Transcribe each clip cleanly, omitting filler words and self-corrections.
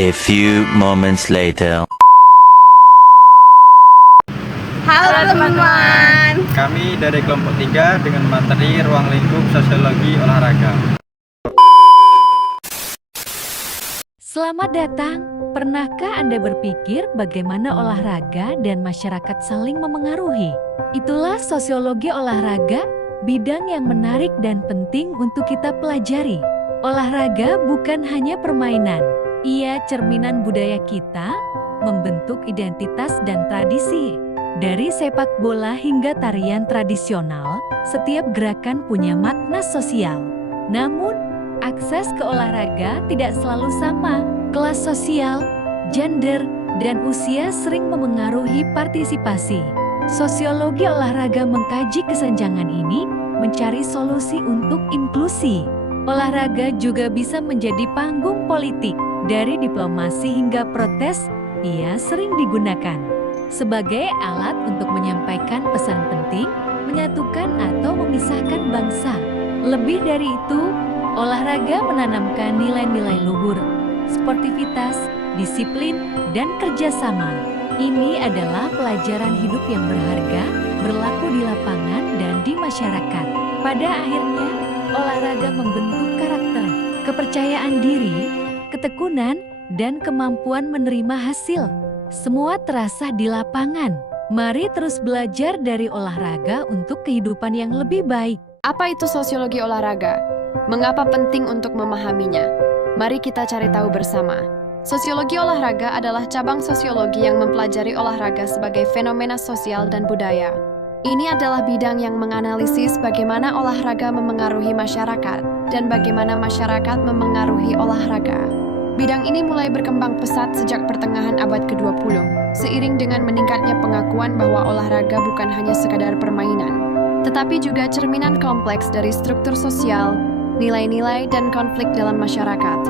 A few moments later. Halo teman-teman. Kami dari kelompok 3 dengan materi ruang lingkup sosiologi olahraga. Selamat datang. Pernahkah Anda berpikir bagaimana olahraga dan masyarakat saling memengaruhi? Itulah sosiologi olahraga, bidang yang menarik dan penting untuk kita pelajari. Olahraga bukan hanya permainan, ia cerminan budaya kita, membentuk identitas dan tradisi. Dari sepak bola hingga tarian tradisional, setiap gerakan punya makna sosial. Namun, akses ke olahraga tidak selalu sama. Kelas sosial, gender, dan usia sering memengaruhi partisipasi. Sosiologi olahraga mengkaji kesenjangan ini, mencari solusi untuk inklusi. Olahraga juga bisa menjadi panggung politik. Dari diplomasi hingga protes, ia sering digunakan sebagai alat untuk menyampaikan pesan penting, menyatukan atau memisahkan bangsa. Lebih dari itu, olahraga menanamkan nilai-nilai luhur, sportivitas, disiplin, dan kerjasama. Ini adalah pelajaran hidup yang berharga, berlaku di lapangan dan di masyarakat. Pada akhirnya, olahraga membentuk karakter, kepercayaan diri, ketekunan, dan kemampuan menerima hasil. Semua terasa di lapangan. Mari terus belajar dari olahraga untuk kehidupan yang lebih baik. Apa itu sosiologi olahraga? Mengapa penting untuk memahaminya? Mari kita cari tahu bersama. Sosiologi olahraga adalah cabang sosiologi yang mempelajari olahraga sebagai fenomena sosial dan budaya. Ini adalah bidang yang menganalisis bagaimana olahraga memengaruhi masyarakat dan bagaimana masyarakat memengaruhi olahraga. Bidang ini mulai berkembang pesat sejak pertengahan abad ke-20, seiring dengan meningkatnya pengakuan bahwa olahraga bukan hanya sekadar permainan, tetapi juga cerminan kompleks dari struktur sosial, nilai-nilai, dan konflik dalam masyarakat.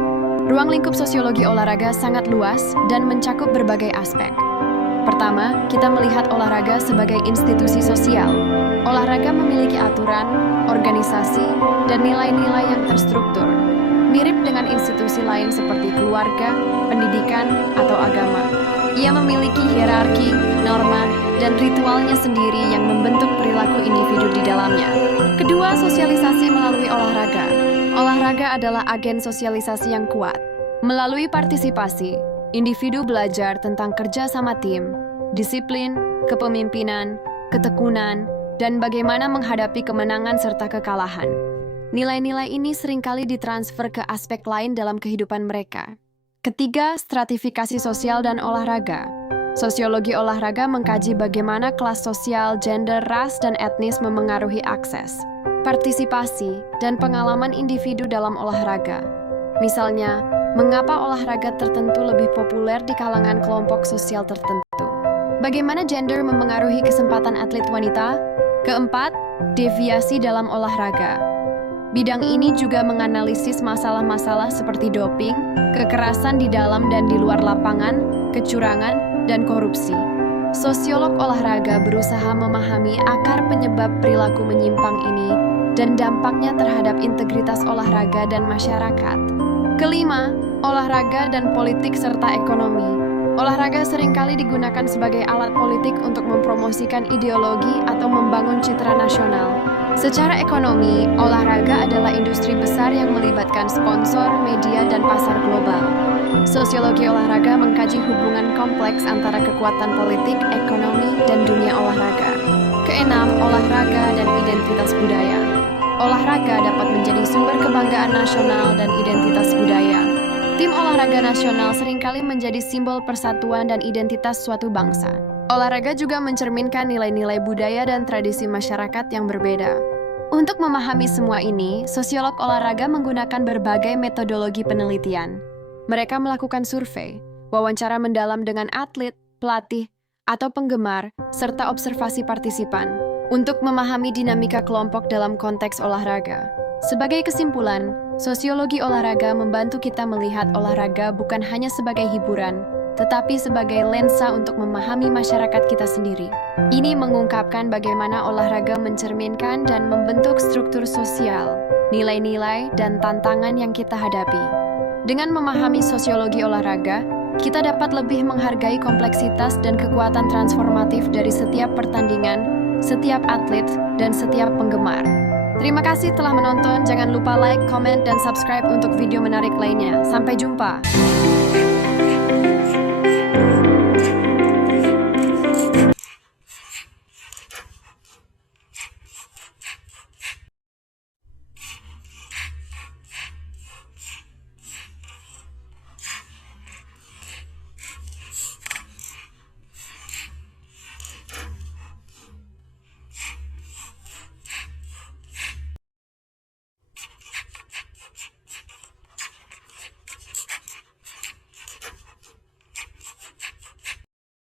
Ruang lingkup sosiologi olahraga sangat luas dan mencakup berbagai aspek. Pertama, kita melihat olahraga sebagai institusi sosial. Olahraga memiliki aturan, organisasi, dan nilai-nilai yang terstruktur. Mirip dengan institusi lain seperti keluarga, pendidikan, atau agama. Ia memiliki hierarki, norma, dan ritualnya sendiri yang membentuk perilaku individu di dalamnya. Kedua, sosialisasi melalui olahraga. Olahraga adalah agen sosialisasi yang kuat. Melalui partisipasi, individu belajar tentang kerja sama tim, disiplin, kepemimpinan, ketekunan, dan bagaimana menghadapi kemenangan serta kekalahan. Nilai-nilai ini seringkali ditransfer ke aspek lain dalam kehidupan mereka. Ketiga, stratifikasi sosial dan olahraga. Sosiologi olahraga mengkaji bagaimana kelas sosial, gender, ras, dan etnis memengaruhi akses, partisipasi, dan pengalaman individu dalam olahraga. Misalnya, mengapa olahraga tertentu lebih populer di kalangan kelompok sosial tertentu? Bagaimana gender memengaruhi kesempatan atlet wanita? Keempat, deviasi dalam olahraga. Bidang ini juga menganalisis masalah-masalah seperti doping, kekerasan di dalam dan di luar lapangan, kecurangan, dan korupsi. Sosiolog olahraga berusaha memahami akar penyebab perilaku menyimpang ini dan dampaknya terhadap integritas olahraga dan masyarakat. Kelima, olahraga dan politik serta ekonomi. Olahraga seringkali digunakan sebagai alat politik untuk mempromosikan ideologi atau membangun citra nasional. Secara ekonomi, olahraga adalah industri besar yang melibatkan sponsor, media, dan pasar global. Sosiologi olahraga mengkaji hubungan kompleks antara kekuatan politik, ekonomi, dan dunia olahraga. Keenam, olahraga dan identitas budaya. Olahraga dapat menjadi sumber kebanggaan nasional dan identitas budaya. Tim olahraga nasional seringkali menjadi simbol persatuan dan identitas suatu bangsa. Olahraga juga mencerminkan nilai-nilai budaya dan tradisi masyarakat yang berbeda. Untuk memahami semua ini, sosiolog olahraga menggunakan berbagai metodologi penelitian. Mereka melakukan survei, wawancara mendalam dengan atlet, pelatih, atau penggemar, serta observasi partisipan untuk memahami dinamika kelompok dalam konteks olahraga. Sebagai kesimpulan, sosiologi olahraga membantu kita melihat olahraga bukan hanya sebagai hiburan, tetapi sebagai lensa untuk memahami masyarakat kita sendiri. Ini mengungkapkan bagaimana olahraga mencerminkan dan membentuk struktur sosial, nilai-nilai, dan tantangan yang kita hadapi. Dengan memahami sosiologi olahraga, kita dapat lebih menghargai kompleksitas dan kekuatan transformatif dari setiap pertandingan, setiap atlet, dan setiap penggemar. Terima kasih telah menonton. Jangan lupa like, comment, dan subscribe untuk video menarik lainnya. Sampai jumpa.